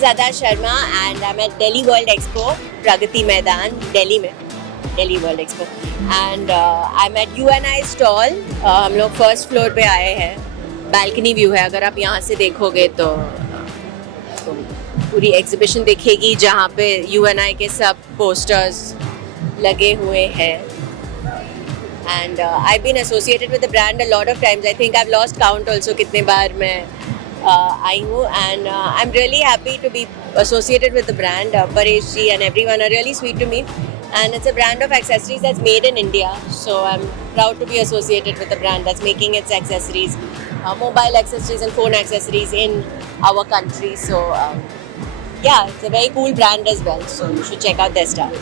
Zada Sharma and I'm at Delhi World Expo, Pragati Maidan, Delhi में, Delhi World Expo. And I'm at UNI stall. हम लोग first floor पे आए हैं. Balcony view है. अगर आप यहाँ से देखोगे तो पूरी एग्जीबिशन दिखेगी जहाँ पे UNI के सब पोस्टर्स लगे हुए हैं. And I've been associated with the brand a lot of times. I think I've lost count also कितने बार मैं आई हूँ. And I'm really happy to be associated with the brand. Paresh ji and everyone are really sweet to me. And it's a brand of accessories that's made in India. So I'm proud to be associated with a brand that's making its accessories, mobile accessories and phone accessories in our country. So yeah, it's a very cool brand as well. So you should check out their stuff.